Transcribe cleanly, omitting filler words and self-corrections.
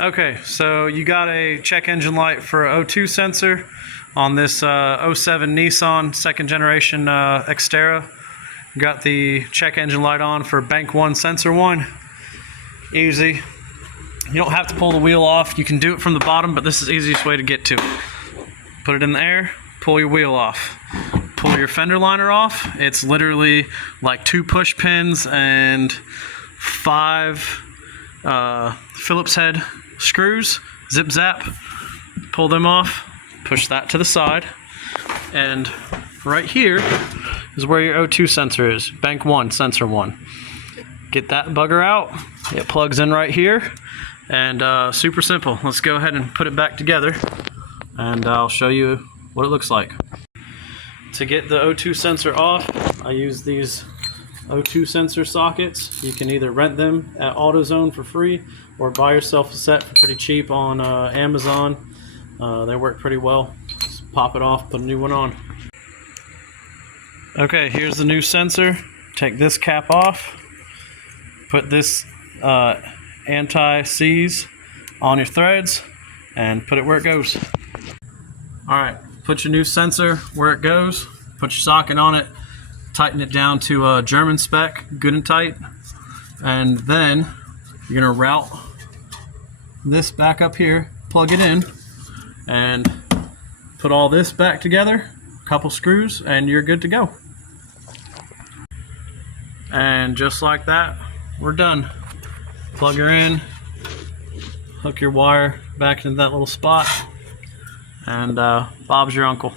Okay, so you got a check engine light for a O2 sensor on this 07 Nissan second generation Xterra. You got the check engine light on for bank 1, sensor 1. Easy. You don't have to pull the wheel off. You can do it from the bottom, but this is the easiest way to get to it. Put it in the air, pull your wheel off. Pull your fender liner off. It's literally like 2 push pins and 5 Phillips head screws. Zip zap. Pull them off. Push that to the side. And right here is where your O2 sensor is. Bank 1, sensor 1. Get that bugger out. It plugs in right here. And super simple. Let's go ahead and put it back together. And I'll show you what it looks like. To get the O2 sensor off, I use these O2 sensor sockets. You can either rent them at AutoZone for free or buy yourself a set for pretty cheap on Amazon. They work pretty well. Just pop it off, put a new one on. Okay, here's the new sensor. Take this cap off. Put this anti-seize on your threads and put it where it goes. Alright, put your new sensor where it goes. Put your socket on it. Tighten it down to a German spec, good and tight. And then you're going to route this back up here, plug it in, and put all this back together, a couple screws, and you're good to go. And just like that, we're done. Plug her in, hook your wire back into that little spot, and Bob's your uncle.